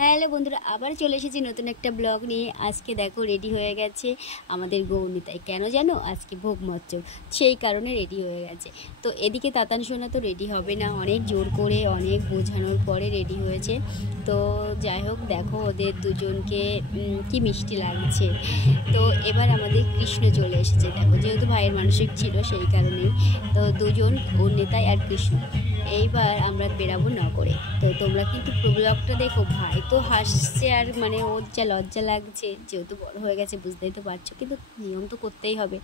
Hello বন্ধুরা, আবার চলে এসেছি নতুন একটা ব্লগ নিয়ে। আজকে দেখো রেডি হয়ে গেছে আমাদের গৌনিতাই। কেন জানো? আজকে ভোগ মচ্চব, সেই কারণে রেডি হয়ে গেছে। তো এদিকে তাতান সোনা তো রেডি হবে না, অনেক জোর করে অনেক বোঝানোর পরে রেডি হয়েছে। তো যাই হোক, দেখো ওদের দুজনকে কি মিষ্টি লাগছে। তো এবার আমাদের কৃষ্ণ চলে এসেছে, দেখো যেহেতু ভাইয়ের মানসিক ছিল সেই কারণেই। তো দুজন গৌনিতাই আর কৃষ্ণ। এইবার আমরা বেরাবো নগরে। তো তোমরা কিন্তু ব্লগটা দেখো। ভাই তো হাসছে, আর মানে ওর যা লজ্জা লাগছে, যেহেতু বড় হয়ে গেছে বুঝতেই তো পারছো, কিন্তু নিয়ম তো করতেই হবে।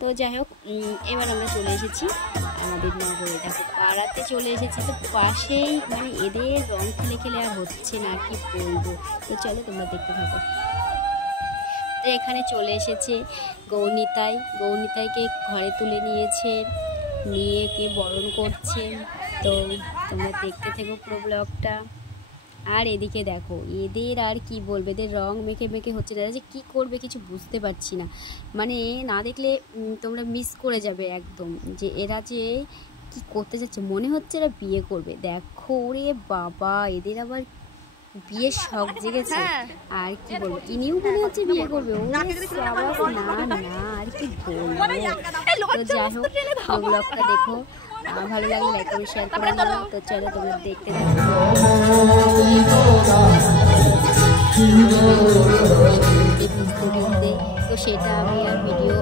তো যাই হোক, এবার আমরা চলে এসেছি আমাদের নগরে। দেখো পাড়াতে চলে এসেছি, তো পাশেই মানে এদের রং খেলে খেলে আর হচ্ছে না, আর কি বলবো। তো চলো তোমরা দেখতে থাকো। তো এখানে চলে এসেছে গৌনিতাইকে ঘরে তুলে নিয়েছে, নিয়ে কে বরণ করছে। তো তোমরা দেখতে থেকো পুরো ব্লগটা। আর এদিকে দেখো এদের আর কি বলবে, এদের রং মেখে মেখে হচ্ছে না, যে কী করবে কিছু বুঝতে পারছি না। মানে না দেখলে তোমরা মিস করে যাবে একদম, যে এরা যে কি করতে যাচ্ছে। মনে হচ্ছে এরা বিয়ে করবে। দেখো ওরে বাবা, এদের আবার বিয়ের শখ জেগেছে। আর কি বলবো, ইনিও মনে হচ্ছে বিয়ে করবে। ও না না, আর কি বলবো। তো যাই হোক, ব্লগটা দেখো, ভালো লাগলে লাইক করে শেয়ার করে দিও। তো চলো তোমরা দেখতে থাকো। তো সেটা আমি আর ভিডিও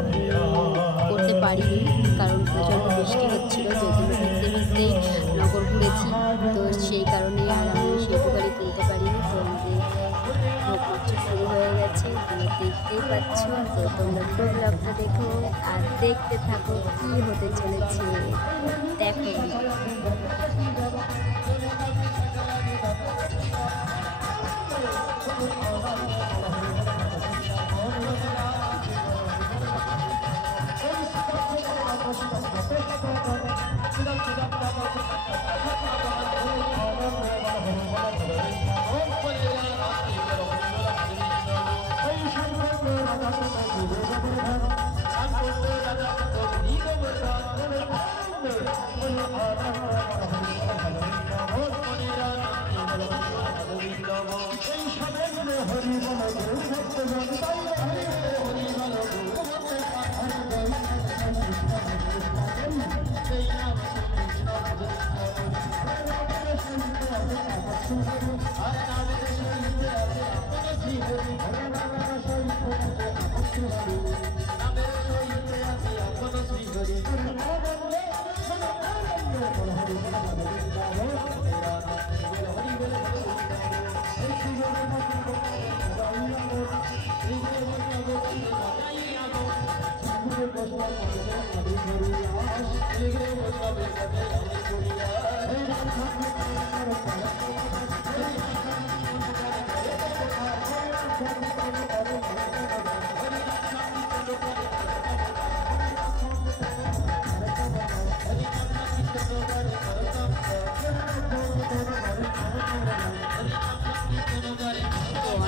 করতে পারিনি, কারণ প্রচণ্ড বৃষ্টি হচ্ছিল, যেহেতু ভিজতে ভিজতেই নগর ঘুরেছি। তো সেই কারণে আর আমি সেটুকারি তুলতে পারিনি। তো আমাদের ভোগ শুরু হয়ে গেছে, তোমরা দেখতেই পাচ্ছ। তো তোমরা পুরো ব্লগটা দেখো আর দেখতে থাকো কি হতে চলেছে। দেখো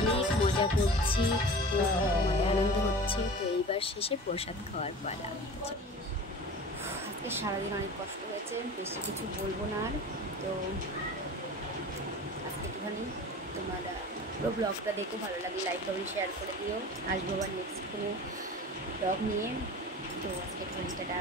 অনেক মজা করছি, আনন্দ হচ্ছে। তো এইবার শেষে প্রসাদ খাওয়ার পালা। আজকে সারাদিন অনেক কষ্ট হয়েছে, বেশি কিছু বলবো না আর। তো আজকে একটুখানি তোমরা পুরো ব্লগটা দেখো, ভালো লাগলে লাইক করে শেয়ার করে দিও। আসবো আবার নেক্সট কোনো ব্লগ নিয়ে। তো আজকে একটুখানি টাটা।